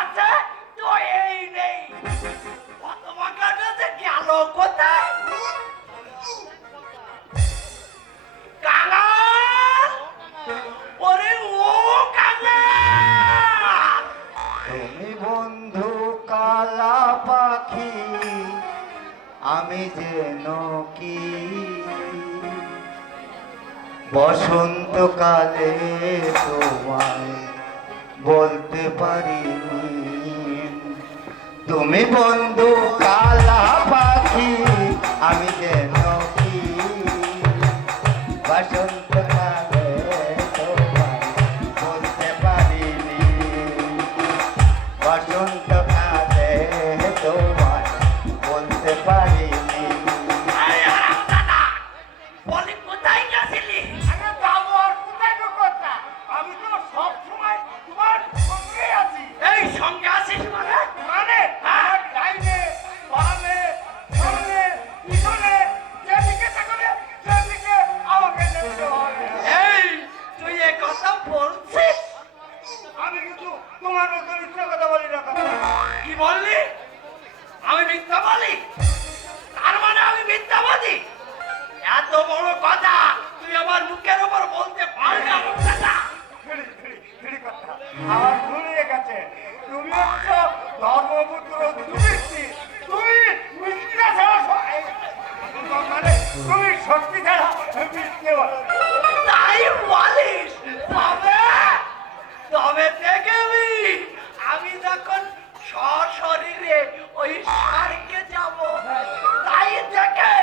আছে তো এই নেই। হতভাগাটা যে গেল কোথায়? কাঙাল! ওরে ও কাঙাল! তুমি বন্ধু কালা পাখি, আমি যেন কি বসন্তকালে তোমায় বলতে পারিনি। তুমি বন্ধু কালা পাখি, আমি যেন কি বসন্তকালে তোমায় বলতে পারিনি। বসন্তকালে তোমায় বলতে পারিনি। আরে হারামজাদা! বলি কোথায় গেছিলি? আরে যাবো আর কোথায় গো কথা? আমি তো সব সময় তোমার সঙ্গেই আছি। এই সঙ্গে আছিস মানে? মানে আমার ডাইনে, বামে, সামনে, পিছনে, যেদিকে তাকাবে সেদিকে আমাকে দেখতে হবে। এই তুই এ কথা বলছিস? আমি কিন্তু তোমার মতো মিথ্যা কথা বলি না কথা। কি বললি? আমি মিথ্যা বলি? তার মানে আমি মিথ্যাবাদী? এত বড় কথা তুই আমার মুখের উপর বলতে পারবি হারামজাদা? ফিরি কথা। আমার ভুলিয়ে গেছে। তুমি হচ্ছে ধর্মপুত্র যুধিষ্ঠি। তুমি মিথ্যা ছাড়া মানে তুমি সত্যি ছাড়া মিথ্যে বলো। তাই বলিস? তবে তবে দেখবি আমি যখন সশরীরে ওই স্বর্গে যাব, তাই দেখে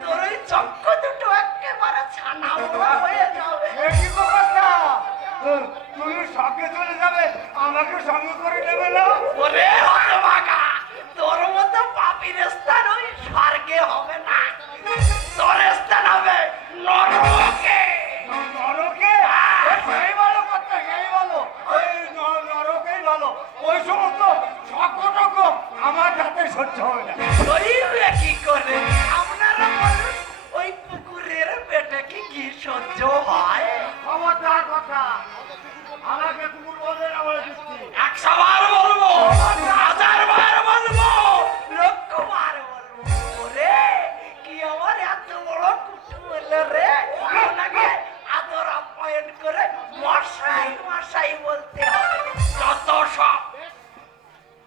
তোর ওই চক্ষু দুটো একেবারে ছানা মোড়া হয়ে যাবে। এ কি কথা? তুমি সঙ্গে চলে যাবে, আমাকে সঙ্গে করে নেবে না? ওরে হতভাগা, তোর মতো পাপীর স্থান ওই স্বর্গে হবে না, তোর স্থান হবে নরকে। নরকে? সেই ভালো কথা, সেই ভালো। এই নরকেই ভালো। ওই সমস্ত সকটক আমার যাতে সহ্য হবে না। শরীরে কি করে? আপনারা বলুন, ওই পুকুরের পেটে কি ঘি সহ্য হয়? খবরদার কথা। আমাকে কুকুর বলে না বলে দিচ্ছি। 100 বার বলবো, 1000 বার বলবো, লক্ষ বার বলবো। ওরে কি আমার এত বড় কুটুম হলো রে, আপনাকে আদর আপ্যায়ন করে মশাই মশাই বলতে হবে। যত সব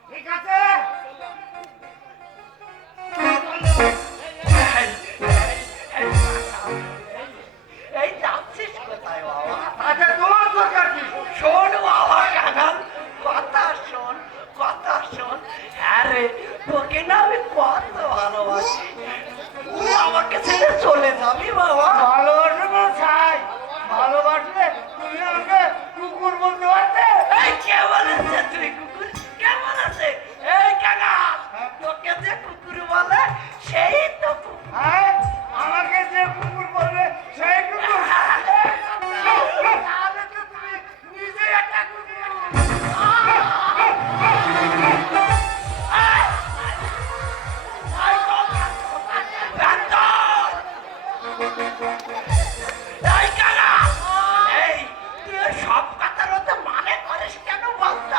ঠিক আছে? এই যাচ্ছিস কোথায় বাবা? আচ্ছা তোমার দরকার কি? শোন বাবা কাঙাল, কথা শোন, কথা শোন। হ্যাঁ রে, তোকে না আমি কত ভালোবাসি। তুই আমাকে ছেড়ে চলে যাবি বাবা? ভালোবাসবো চাই। ভালোবাসলে তুমি আমাকে কুকুর বলতে পারতে? এই কে বলেছে তুই কুকুর? কে বলেছে? এই কাঙাল, তোকে যে কুকুর বলে সেই তো কুকুর। হ্যাঁ? আমাকে যে কুকুর বলবে সেই কুকুর? তাহলে তো তুমি নিজেই একটা কুকুর। এই, তুই সব কথার মধ্যে মানে করিস কেন বলতো?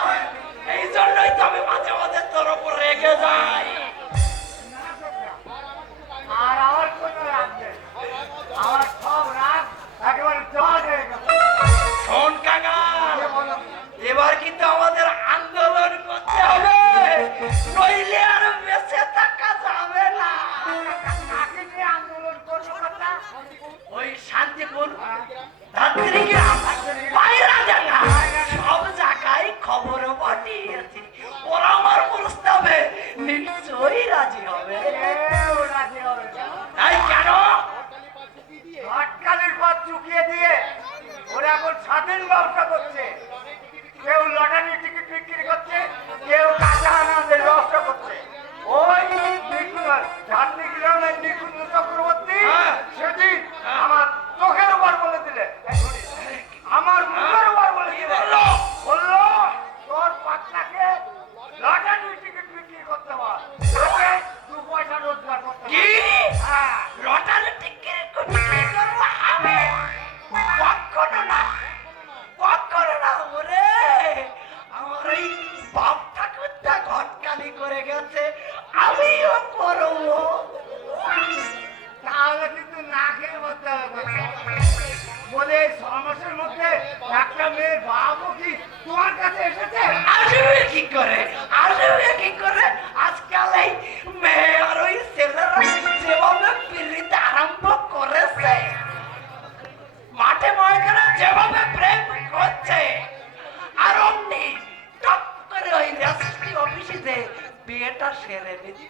বিয়েটা সেরে নিচ্ছি।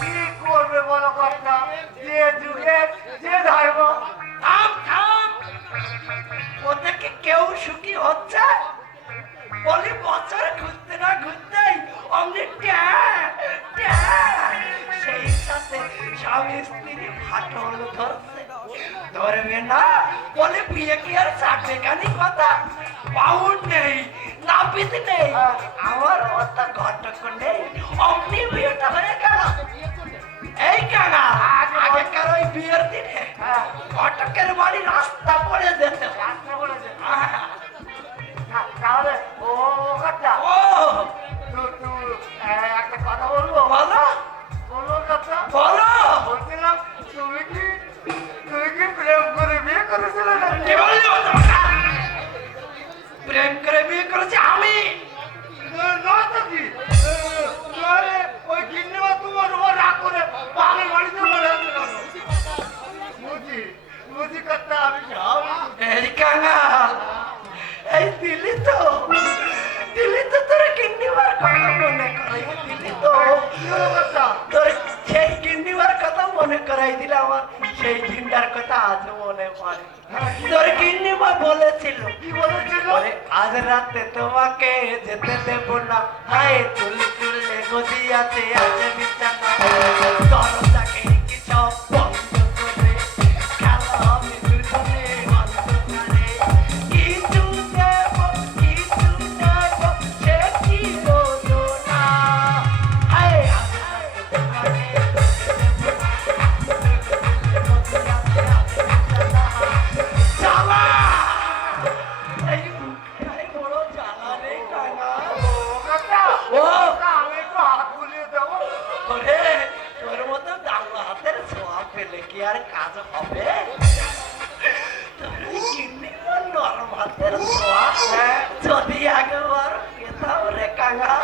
কি করবে বলো কথা, যে যুগে যে ধর্ম। থাম থাম, ওদেরকে কেউ সুখী হচ্ছে? বলি বছর ঘুরতে না ঘুরতেই অমনি সেই সাথে স্বামী স্ত্রী ফাটল ধরছে, ধরবে না? বলে বিয়ে কি আর চারটেখানি কথা? বাউন নেই, নাপিত নেই, আমার মতো ঘটক নেই, অমনি বিয়েটা হয়ে গেল। এই কানা, আগেকার ওই বিয়ের দিনে ঘটকের বাড়ি রাস্তা পড়ে যেত। রাস্তা বলে দে। তাহলে ও কথা ও একটা কথা বলবো। বলো বলবো কথা বলো, বলছিলাম, তুমি কি প্রেম করে বিয়ে করেছিলে না? কি বললি ও তোমাকে? প্রেম করে বিয়ে করেছি আমি? না তো কি, নইলে ওই গিন্নিমা তোমার উপর রাগ করে বাপের বাড়িতে বলে বুঝি কথা আমি সব। এই কাঙা, এই দিলি তো তোর কিন্নিবার কথা মনে করাই দিলি তো। কি হলো কথা? তোর সেই কিন্নিবার কথা মনে করাই দিলে আমার সেই দিনটার কথা আজও মনে পড়ে। তোর কিন্নিমা বলেছিল, কি বলেছিল? বলে, আজ রাতে তোমাকে যেতে দেব না, হায় তুলে তুলে গদিয়াতে আছে বিছানা, দরজাকে কি সব বন্ধ করে খেলা হবে দুজনে অন্ধকারে। কিছু দেব সে কি বোঝো না, হায় আজ রাতে তোমাকে যেতে দেব না, গদিয়াতে আছে বিছানা। জ্বালা! এই বড় জ্বালা রে কানা। ও আমি একটু হাত বুলিয়ে দেবো। ওরে, তোর মতো দাঙ্গা হাতের ছোঁয়া পেলে কি আর কাজ হবে? তোর ওই কিডনির নরম হাতের ছোঁয়া যদি একবার পেতাম রে কাঙা।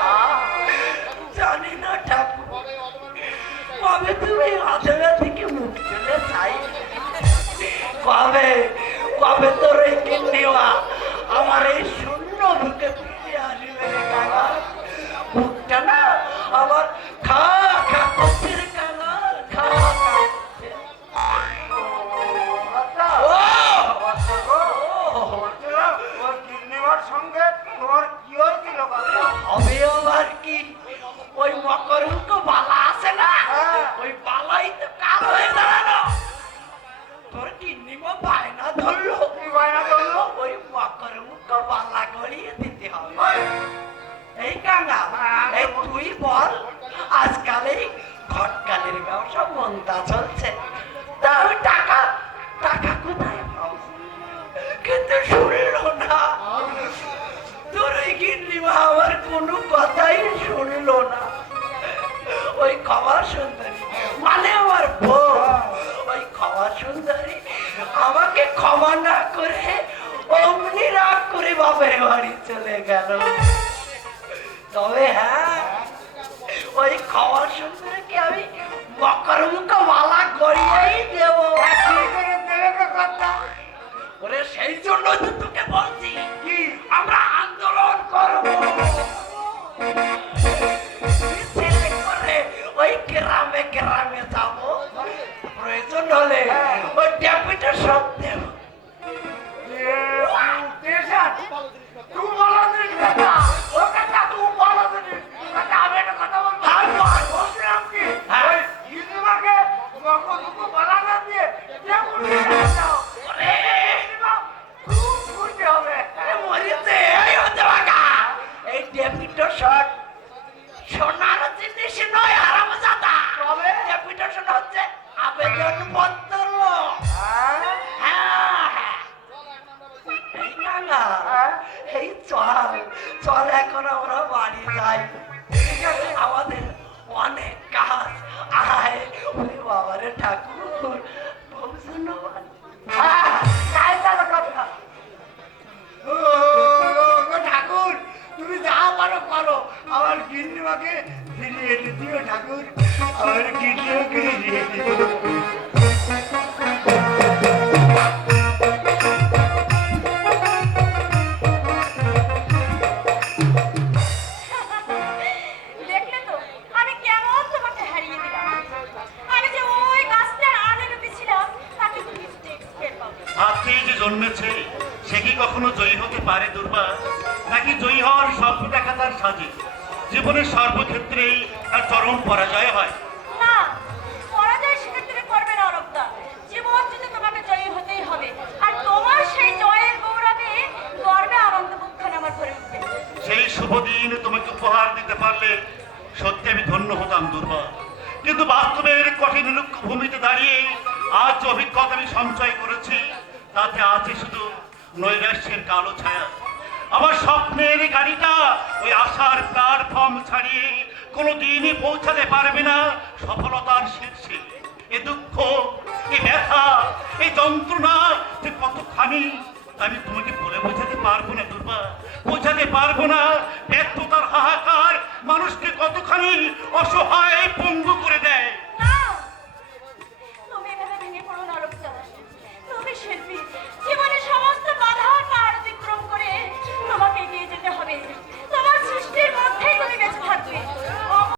জানি না ঠাকুর কবে তুমি হাতের থেকে মুখ তুলে চাই, কবে তোর এই কিডনিওয়া আমার এই শূন্য বুকে ফিরে আসবে রে কাঙা। মুখটা না আমার খা খা করছে রে কাঙা, খা খা করছে। ও বলছিলাম, ওই গিন্নিমার সঙ্গে তোমার কি হয়েছিল কথা? হবে আবার কি, ওই মকরুঙ্ক বালা আছে না, ওই বালাই তো কাল হয়ে দাঁড়ালো। তোর কিডনিমা বায়না ধরলো, কি বায়না করলো? ওই মকরুঙ্ক বালা গড়িয়ে দিতে হবে। এই কাঙ্গা, এই তুই বল, আজকাল এই ঘটকালির ব্যবসা মন্দা চলছে, তা আমি টাকা কোথায় পাবো? কিন্তু শুনলো না, তোর ওই গিন্নিমা আমার কোনো কথাই শুনলো না। ওই ক্ষমা সুন্দরী মানে আমার বউ, ওই ক্ষমা সুন্দরী আমাকে ক্ষমা না করে অমনি রাগ করে বাপের বাড়ি চলে গেল। তবে হ্যাঁ, ওই ক্ষমা সুন্দরীকে আমি মকরমুখ মালা গড়িয়েই দেবো। কি করে দেবে গো কথা? ওরে সেই জন্য তো তোকে বলছি কি আমরা আন্দোলন করবো, মিছিল করে ওই গ্রামে গ্রামে যাবো, প্রয়োজন হলে ওই ডেপুটেশন দেব। স্টেশন তুই বলো দিস কথা, ও কথা তুই বলো দিস কথা। আমি একটা কথা বলবো। আর বল। বলছিলাম কি, হ্যাঁ। ওই গিন্নিমাকে মকরুঙ্ক বালা না দিয়ে যেমন দাও, ওরে, খুব খুশি হবে। আরে মরিতে, এই হতে বাঁকা। এই ডেপুটেশন সোনার জিনিস নয় হারামজাদা। তবে? ডেপুটেশন হচ্ছে আবেদনপত্র। হ্যাঁ, এই না না, এই চল এখন আমরা বাড়ি যাই, ঠিক আছে? আমাদের অনেক কাজ। আয় ওরে বাবারে ঠাকুর, বহু ধন্যবাদ। তাই তার কথা। ও ঠাকুর, তুমি যা পারো করো, আমার গিন্নিমাকে ফিরিয়ে এনে দিও ঠাকুর, আমার গিন্নিমাকে ফিরিয়ে দিও। দেখলে তো পারে দুর্বা, নাকি জয়ী হওয়ার স্বপ্ন দেখা তার সাজে? জীবনের সর্বক্ষেত্রেই তার চরম পরাজয় হয়। না, পরাজয় সেক্ষেত্রে করবে না অরূপদা। জীবন যদি তোমাকে জয়ী হতেই হবে, আর তোমার সেই জয়ের গৌরবে গর্বে আনন্দ বুকখানে আমার ভরে উঠবে। সেই শুভ দিন তোমাকে উপহার দিতে পারলে সত্যি আমি ধন্য হতাম দুর্বা। কিন্তু বাস্তবের কঠিন রুক্ষ ভূমিতে দাঁড়িয়ে আজ যে অভিজ্ঞতা আমি সঞ্চয় করেছি, তাতে আছে শুধু নৈরাশ্যের কালো ছায়া। আমার স্বপ্নের গাড়িটা ওই আশার প্ল্যাটফর্ম ছাড়িয়ে কোনো দিনই পৌঁছাতে পারবে না সফলতার শীর্ষে। এ দুঃখ, এ ব্যথা, এই যন্ত্রণা যে কতখানি আমি তোমাকে বলে বোঝাতে পারবো না দুর্বা, বোঝাতে পারবো না। ব্যর্থতার হাহাকার মানুষকে কতখানি অসহায় পঙ্গু করে দেয়।